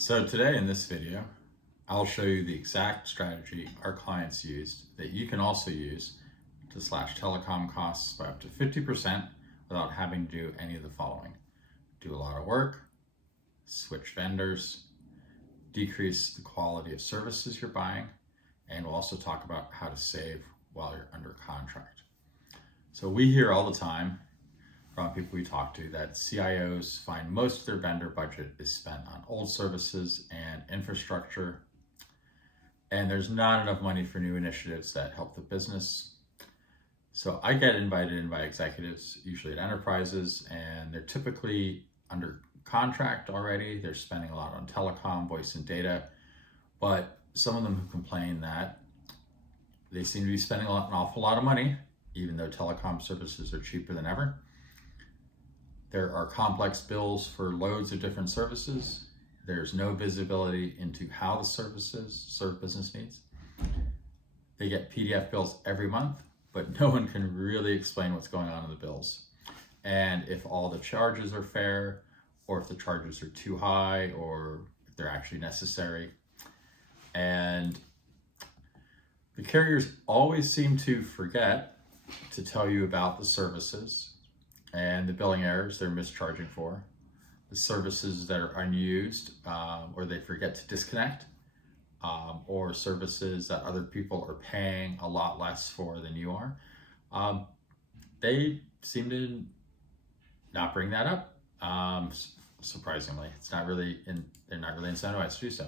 So today in this video, I'll show you the exact strategy our clients used that you can also use to slash telecom costs by up to 50% without having to do any of the following. Do a lot of work, switch vendors, decrease the quality of services you're buying, and we'll also talk about how to save while you're under contract. So we hear all the time from people we talk to that CIOs find most of their vendor budget is spent on old services and infrastructure, and there's not enough money for new initiatives that help the business. So I get invited in by executives, usually at enterprises, and they're typically under contract already. They're spending a lot on telecom, voice and data, but some of them have complained that they seem to be spending an awful lot of money, even though telecom services are cheaper than ever. There are complex bills for loads of different services. There's no visibility into how the services serve business needs. They get PDF bills every month, but no one can really explain what's going on in the bills. And if all the charges are fair, or if the charges are too high, or if they're actually necessary. And the carriers always seem to forget to tell you about the services and the billing errors they're mischarging for, the services that are unused, or they forget to disconnect, or services that other people are paying a lot less for than you are. They seem to not bring that up. Surprisingly, they're not really incentivized to do so.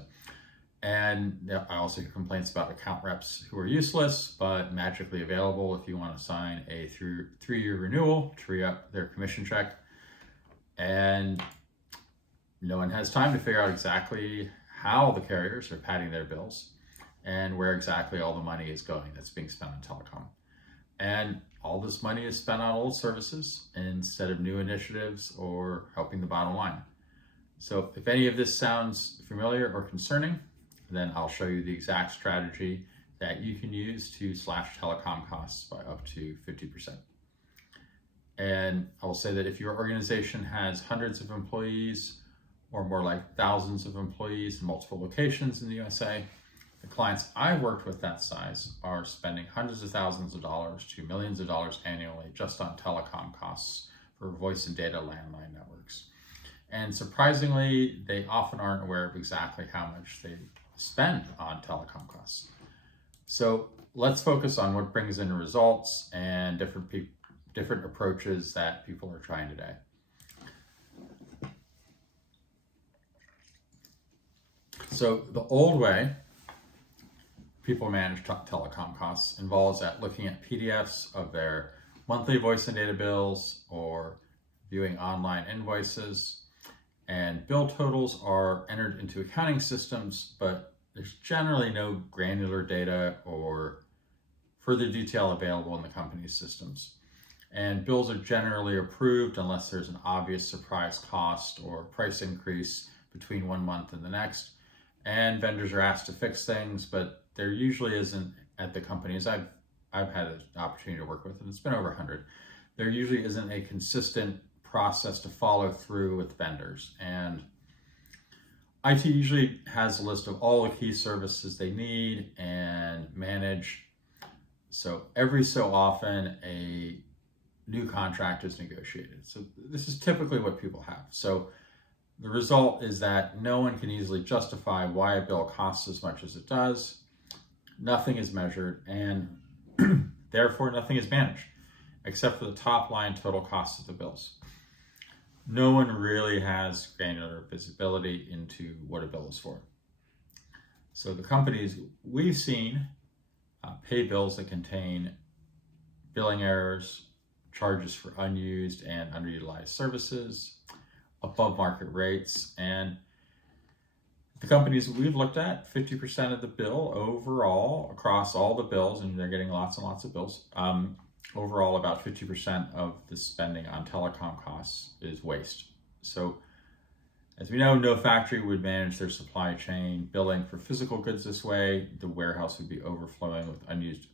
And I also hear complaints about account reps who are useless, but magically available if you want to sign a three-year renewal to re-up their commission check. And no one has time to figure out exactly how the carriers are padding their bills and where exactly all the money is going that's being spent on telecom. And all this money is spent on old services instead of new initiatives or helping the bottom line. So if any of this sounds familiar or concerning, then I'll show you the exact strategy that you can use to slash telecom costs by up to 50%. And I will say that if your organization has hundreds of employees, or more like thousands of employees in multiple locations in the USA, the clients I've worked with that size are spending hundreds of thousands of dollars to millions of dollars annually just on telecom costs for voice and data landline networks. And surprisingly, they often aren't aware of exactly how much they spend on telecom costs. So let's focus on what brings in results and different approaches that people are trying today. So the old way people manage telecom costs involves looking at PDFs of their monthly voice and data bills or viewing online invoices. And bill totals are entered into accounting systems, but there's generally no granular data or further detail available in the company's systems. And bills are generally approved unless there's an obvious surprise cost or price increase between 1 month and the next. And vendors are asked to fix things, but there usually isn't, at the companies I've had an opportunity to work with, and it's been over 100, there usually isn't a consistent process to follow through with vendors. And IT usually has a list of all the key services they need and manage. So every so often a new contract is negotiated. So this is typically what people have. So the result is that no one can easily justify why a bill costs as much as it does. Nothing is measured, and therefore nothing is managed, except for the top line total cost of the bills. No one really has granular visibility into what a bill is for. So the companies we've seen pay bills that contain billing errors, charges for unused and underutilized services, above market rates, and the companies we've looked at, 50% of the bill overall across all the bills, and they're getting lots and lots of bills, overall about 50% of the spending on telecom costs is waste. So as we know, no factory would manage their supply chain billing for physical goods this way. The warehouse would be overflowing with unused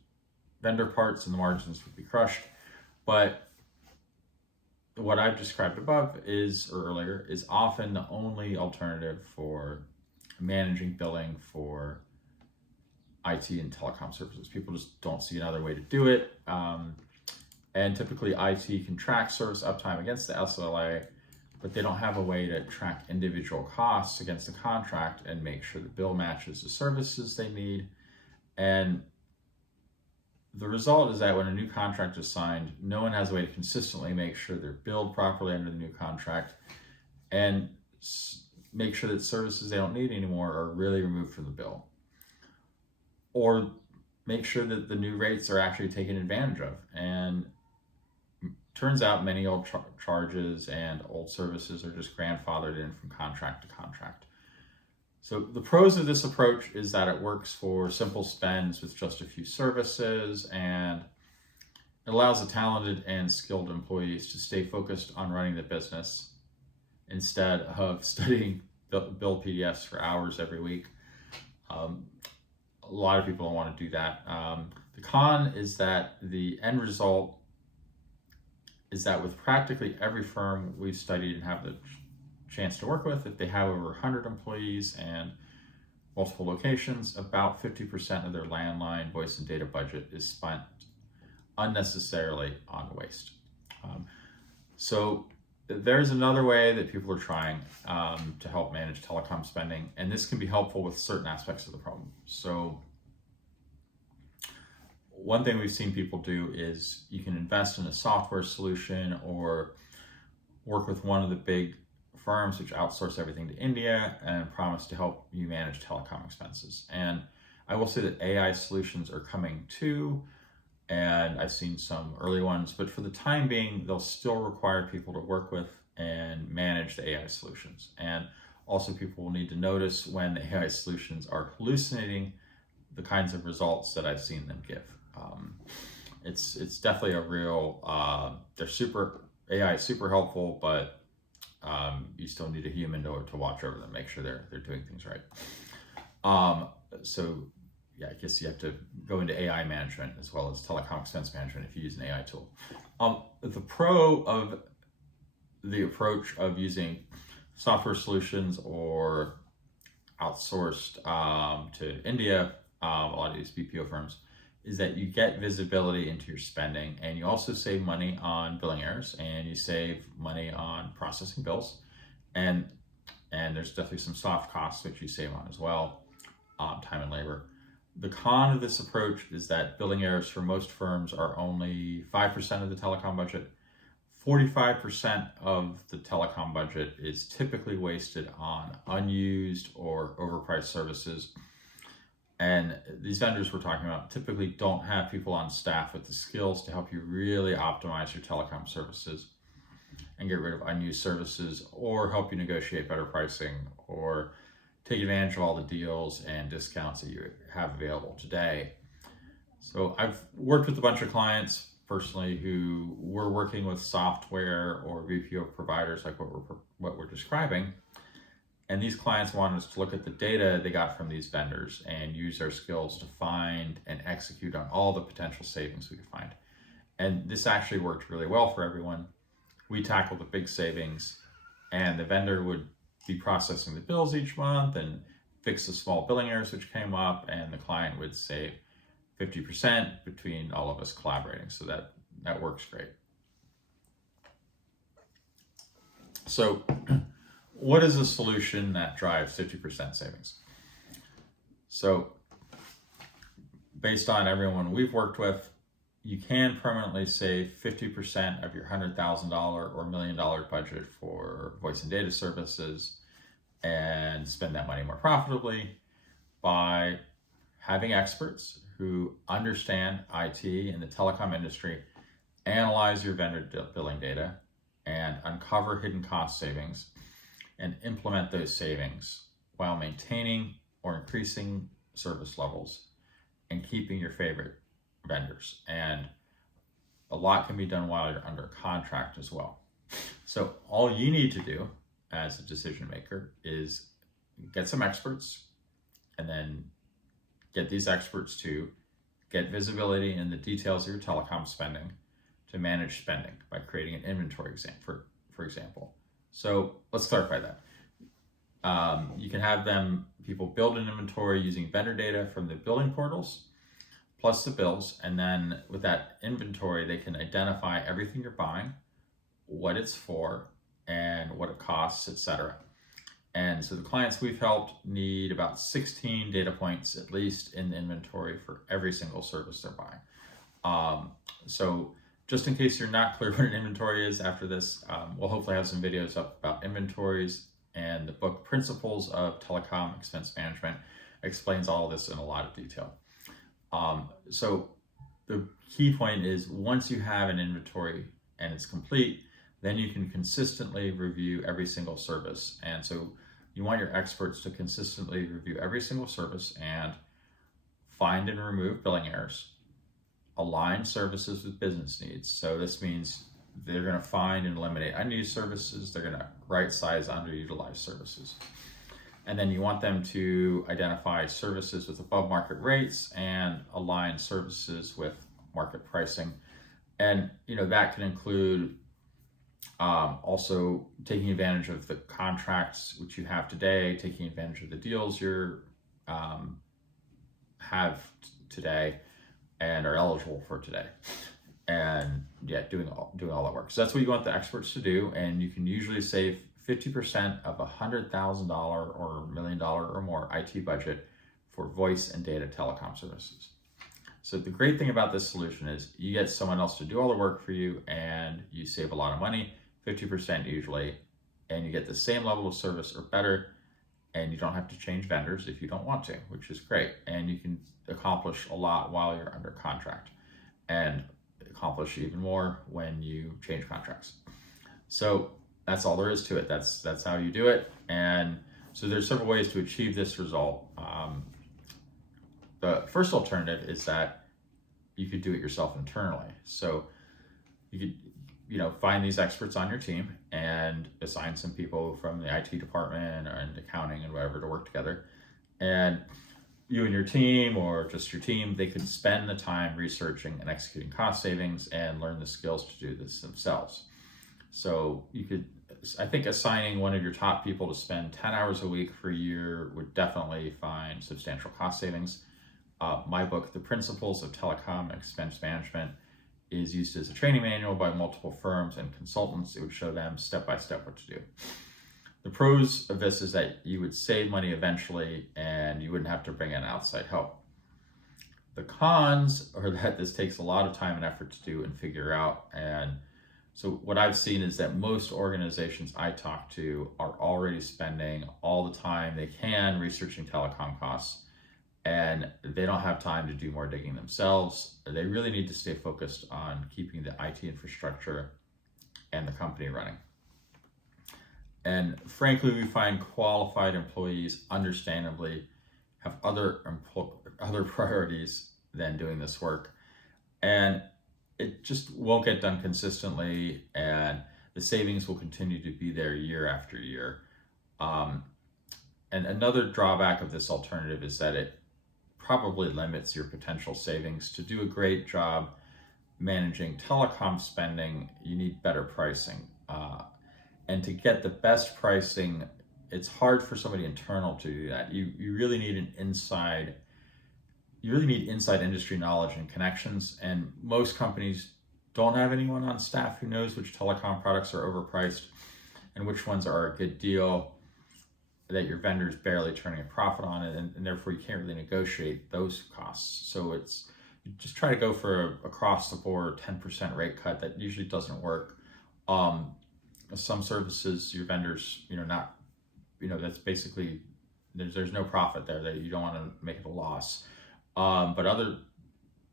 vendor parts and the margins would be crushed. But what I've described above is, or earlier, is often the only alternative for managing billing for IT and telecom services. People just don't see another way to do it. And typically IT can track service uptime against the SLA, but they don't have a way to track individual costs against the contract and make sure the bill matches the services they need. And the result is that when a new contract is signed, no one has a way to consistently make sure they're billed properly under the new contract and make sure that services they don't need anymore are really removed from the bill. Or make sure that the new rates are actually taken advantage of. And turns out many old charges and old services are just grandfathered in from contract to contract. So the pros of this approach is that it works for simple spends with just a few services, and it allows the talented and skilled employees to stay focused on running the business instead of studying bill PDFs for hours every week. A lot of people don't want to do that. The con is that the end result is that with practically every firm we've studied and have the chance to work with, if they have over 100 employees and multiple locations, about 50% of their landline voice and data budget is spent unnecessarily on waste. So there's another way that people are trying to help manage telecom spending, and this can be helpful with certain aspects of the problem. So one thing we've seen people do is you can invest in a software solution or work with one of the big firms which outsource everything to India and promise to help you manage telecom expenses. And I will say that AI solutions are coming too, and I've seen some early ones, but for the time being, they'll still require people to work with and manage the AI solutions. And also people will need to notice when the AI solutions are hallucinating the kinds of results that I've seen them give. It's definitely a real, AI is super helpful, but you still need a human to watch over them, make sure they're doing things right. So yeah, I guess you have to go into AI management as well as telecom expense management if you use an AI tool. The pro of the approach of using software solutions or outsourced to India, a lot of these BPO firms, is that you get visibility into your spending, and you also save money on billing errors, and you save money on processing bills, and there's definitely some soft costs which you save on as well, time and labor. The con of this approach is that billing errors for most firms are only 5% of the telecom budget. 45% of the telecom budget is typically wasted on unused or overpriced services. And these vendors we're talking about typically don't have people on staff with the skills to help you really optimize your telecom services and get rid of unused services, or help you negotiate better pricing, or take advantage of all the deals and discounts that you have available today. So I've worked with a bunch of clients personally who were working with software or BPO providers like what we're describing. And these clients wanted us to look at the data they got from these vendors and use their skills to find and execute on all the potential savings we could find. And this actually worked really well for everyone. We tackled the big savings, and the vendor would be processing the bills each month and fix the small billing errors which came up, and the client would save 50% between all of us collaborating. So that works great. So what is a solution that drives 50% savings? So based on everyone we've worked with, you can permanently save 50% of your $100,000 or $1 million budget for voice and data services and spend that money more profitably by having experts who understand IT and the telecom industry analyze your vendor billing data and uncover hidden cost savings and implement those savings while maintaining or increasing service levels and keeping your favorite vendors. And a lot can be done while you're under contract as well. So all you need to do as a decision maker is get some experts, and then get these experts to get visibility in the details of your telecom spending to manage spending by creating an inventory for example. So let's clarify that. You can have them people build an inventory using vendor data from the billing portals, plus the bills. And then with that inventory, they can identify everything you're buying, what it's for, and what it costs, etc. And so the clients we've helped need about 16 data points at least in the inventory for every single service they're buying. So just in case you're not clear what an inventory is after this, we'll hopefully have some videos up about inventories, and the book Principles of Telecom Expense Management explains all of this in a lot of detail. So the key point is once you have an inventory and it's complete, then you can consistently review every single service. And so you want your experts to consistently review every single service and find and remove billing errors, align services with business needs. So this means they're going to find and eliminate unused services. They're going to right size underutilized services. And then you want them to identify services with above market rates and align services with market pricing. And that can include also taking advantage of the contracts which you have today, taking advantage of the deals you have today and are eligible for today, and doing all that work. So that's what you want the experts to do, and you can usually save 50% of $100,000 or $1 million or more IT budget for voice and data telecom services. So the great thing about this solution is you get someone else to do all the work for you, and you save a lot of money, 50% usually, and you get the same level of service or better, and you don't have to change vendors if you don't want to, which is great. And you can accomplish a lot while you're under contract, and accomplish even more when you change contracts. So that's all there is to it. That's how you do it. And so there's several ways to achieve this result. The first alternative is that you could do it yourself internally. So you could find these experts on your team and assign some people from the IT department and accounting and whatever to work together. And you and your team, or just your team, they could spend the time researching and executing cost savings and learn the skills to do this themselves. So I think assigning one of your top people to spend 10 hours a week for a year would definitely find substantial cost savings. My book, The Principles of Telecom Expense Management, is used as a training manual by multiple firms and consultants. It would show them step by step what to do. The pros of this is that you would save money eventually, and you wouldn't have to bring in outside help. The cons are that this takes a lot of time and effort to do and figure out. And so what I've seen is that most organizations I talk to are already spending all the time they can researching telecom costs, and they don't have time to do more digging themselves. They really need to stay focused on keeping the IT infrastructure and the company running. And frankly, we find qualified employees understandably have other priorities than doing this work, and it just won't get done consistently, and the savings will continue to be there year after year. And another drawback of this alternative is that it probably limits your potential savings. To do a great job managing telecom spending, you need better pricing. And to get the best pricing, it's hard for somebody internal to do that. You really need inside industry knowledge and connections, and most companies don't have anyone on staff who knows which telecom products are overpriced and which ones are a good deal that your vendor is barely turning a profit on it, and therefore you can't really negotiate those costs. So you just try to go for across the board 10% rate cut. That usually doesn't work. Some services your vendors, that's basically there's no profit there, that you don't want to make it a loss. But other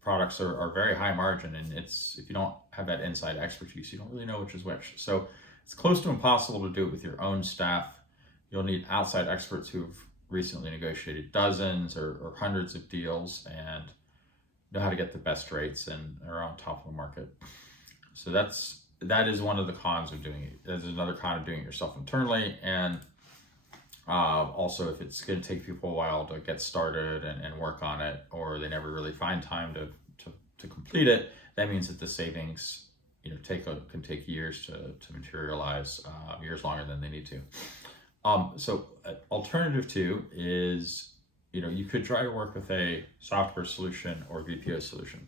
products are very high margin, and if you don't have that inside expertise, you don't really know which is which. So it's close to impossible to do it with your own staff. You'll need outside experts who've recently negotiated dozens or hundreds of deals and know how to get the best rates and are on top of the market. So that is one of the cons of doing it. There's another con of doing it yourself internally, and also if it's going to take people a while to get started and work on it, or they never really find time to complete it, that means that the savings can take years to materialize, years longer than they need to. So alternative two is, you could try to work with a software solution or BPO solution.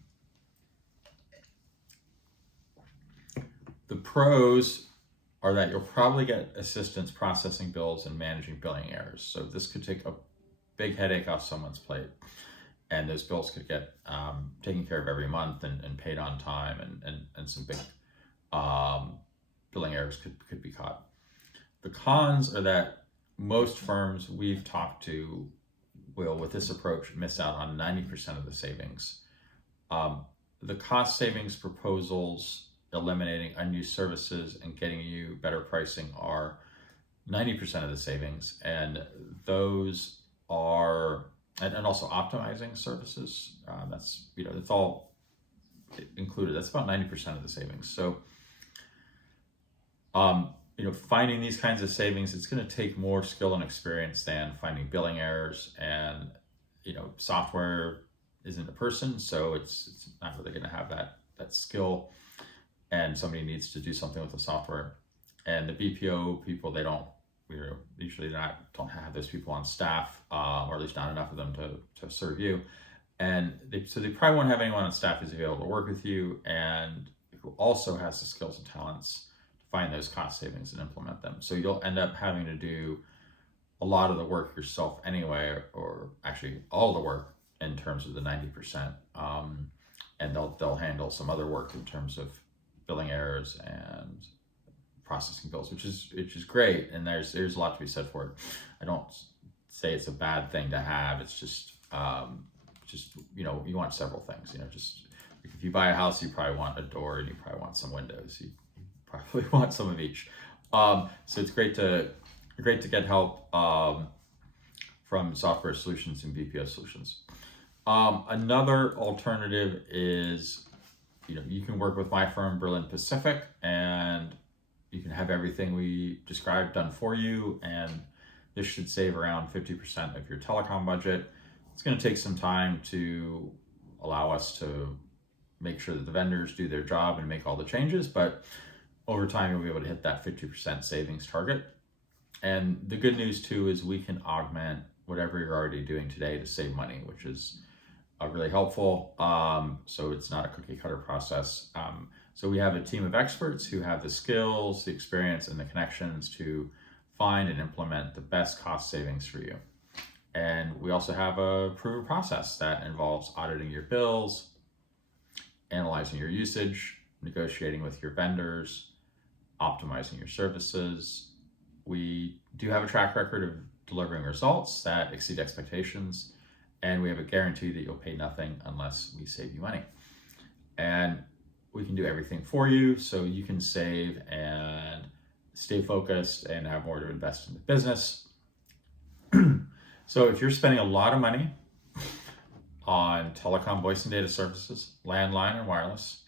The pros are that you'll probably get assistance processing bills and managing billing errors. So this could take a big headache off someone's plate, and those bills could get taken care of every month and paid on time, and some big billing errors could be caught. The cons are that most firms we've talked to will, with this approach, miss out on 90% of the savings. The cost savings proposals, eliminating unused services and getting you better pricing, are 90% of the savings, and those are, and also optimizing services. That's all included. That's about 90% of the savings. So, finding these kinds of savings, it's going to take more skill and experience than finding billing errors. And software isn't a person, so it's not really going to have that skill. And somebody needs to do something with the software. And the BPO people, they don't, usually don't have those people on staff, or at least not enough of them to serve you. And so they probably won't have anyone on staff who's able to work with you and who also has the skills and talents to find those cost savings and implement them. So you'll end up having to do a lot of the work yourself anyway, or actually all the work in terms of the 90%. And they'll handle some other work in terms of billing errors and processing bills, which is great, and there's a lot to be said for it. I don't say it's a bad thing to have. It's just you want several things. Just if you buy a house, you probably want a door and you probably want some windows. You probably want some of each. So it's great to get help from software solutions and BPO solutions. Another alternative is, you can work with my firm, Berlin Pacific, and you can have everything we described done for you, and this should save around 50% of your telecom budget. It's going to take some time to allow us to make sure that the vendors do their job and make all the changes, but over time you'll be able to hit that 50% savings target. And the good news too is we can augment whatever you're already doing today to save money, which is really helpful. So it's not a cookie cutter process. So we have a team of experts who have the skills, the experience, and the connections to find and implement the best cost savings for you. And we also have a proven process that involves auditing your bills, analyzing your usage, negotiating with your vendors, optimizing your services. We do have a track record of delivering results that exceed expectations, and we have a guarantee that you'll pay nothing unless we save you money. And we can do everything for you so you can save and stay focused and have more to invest in the business. So if you're spending a lot of money on telecom, voice and data services, landline and wireless,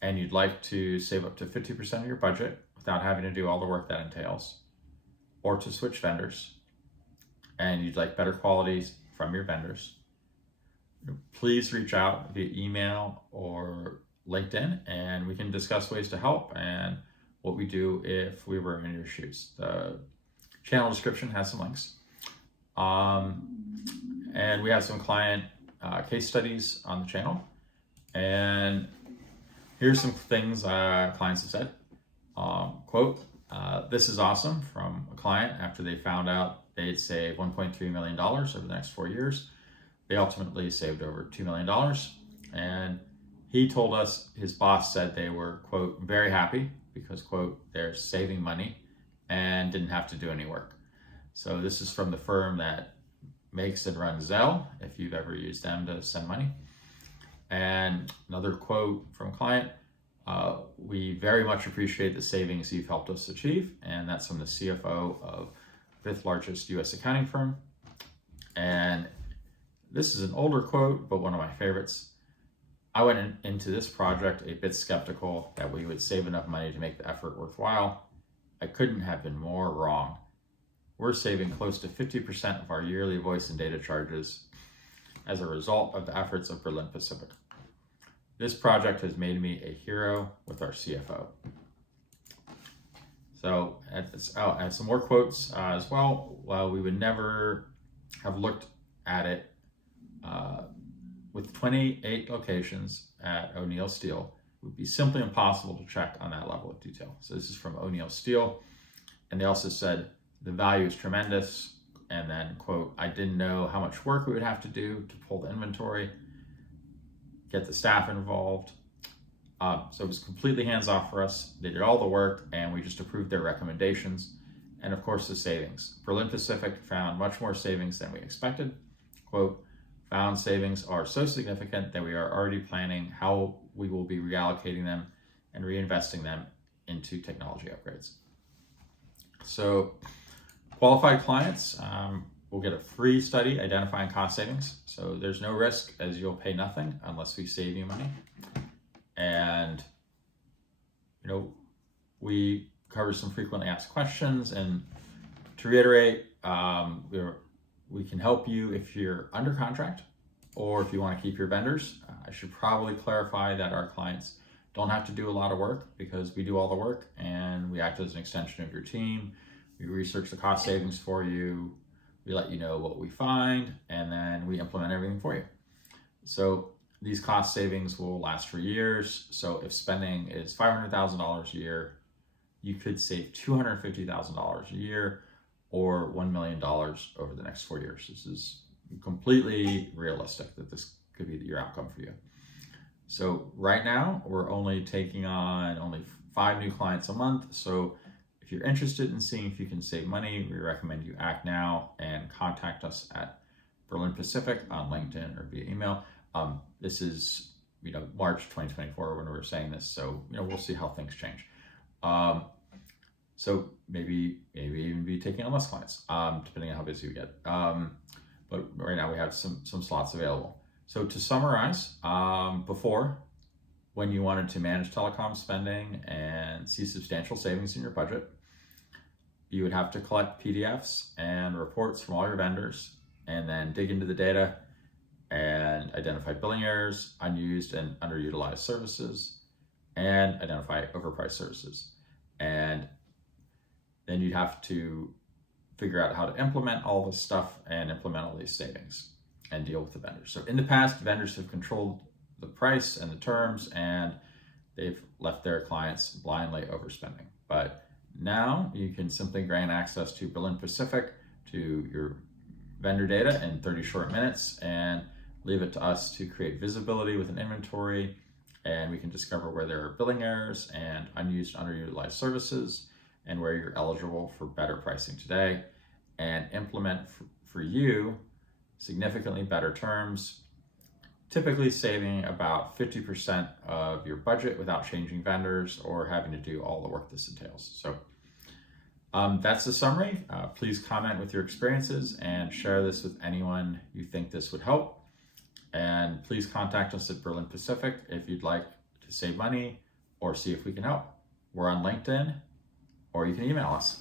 and you'd like to save up to 50% of your budget without having to do all the work that entails, or to switch vendors, and you'd like better qualities from your vendors, please reach out via email or LinkedIn, and we can discuss ways to help and what we do if we were in your shoes. The channel description has some links. And we have some client case studies on the channel. And here's some things clients have said. Quote, this is awesome, from a client after they found out they'd save $1.3 million over the next 4 years. They ultimately saved over $2 million. And he told us his boss said they were, quote, very happy because, quote, they're saving money and didn't have to do any work. So this is from the firm that makes and runs Zelle, if you've ever used them to send money. And another quote from a client, we very much appreciate the savings you've helped us achieve. And that's from the CFO of fifth largest US accounting firm. And this is an older quote, but one of my favorites. I went into this project a bit skeptical that we would save enough money to make the effort worthwhile. I couldn't have been more wrong. We're saving close to 50% of our yearly voice and data charges as a result of the efforts of Berlin Pacific. This project has made me a hero with our CFO. So and some more quotes as well. Well, we would never have looked at it with 28 locations at O'Neill Steel. It would be simply impossible to check on that level of detail. So this is from O'Neill Steel. And they also said the value is tremendous. And then, quote, I didn't know how much work we would have to do to pull the inventory, get the staff involved. So it was completely hands-off for us. They did all the work and we just approved their recommendations. And of course, the savings. Berlin Pacific found much more savings than we expected. Quote, found savings are so significant that we are already planning how we will be reallocating them and reinvesting them into technology upgrades. So qualified clients will get a free study identifying cost savings. So there's no risk, as you'll pay nothing unless we save you money. And, we cover some frequently asked questions. And to reiterate, we can help you if you're under contract or if you want to keep your vendors. I should probably clarify that our clients don't have to do a lot of work because we do all the work and we act as an extension of your team. We research the cost savings for you. We let you know what we find and then we implement everything for you. So these cost savings will last for years. So if spending is $500,000 a year, you could save $250,000 a year or $1 million over the next 4 years. This is completely realistic that this could be your outcome for you. So right now, we're only taking on 5 new clients a month. So if you're interested in seeing if you can save money, we recommend you act now and contact us at Berlin Pacific on LinkedIn or via email. This is, March 2024 when we're saying this. So, we'll see how things change. So maybe even be taking on less clients, depending on how busy we get. But right now we have some slots available. So to summarize, before, when you wanted to manage telecom spending and see substantial savings in your budget, you would have to collect PDFs and reports from all your vendors and then dig into the data and identify billing errors, unused and underutilized services, and identify overpriced services. And then you'd have to figure out how to implement all this stuff and implement all these savings and deal with the vendors. So in the past, vendors have controlled the price and the terms, and they've left their clients blindly overspending. But now you can simply grant access to Berlin Pacific, to your vendor data in 30 short minutes, and leave it to us to create visibility with an inventory, and we can discover where there are billing errors and unused, underutilized services, and where you're eligible for better pricing today, and implement for you significantly better terms, typically saving about 50% of your budget without changing vendors or having to do all the work this entails. So that's the summary. Please comment with your experiences and share this with anyone you think this would help. And please contact us at Berlin Pacific if you'd like to save money or see if we can help. We're on LinkedIn, or you can email us.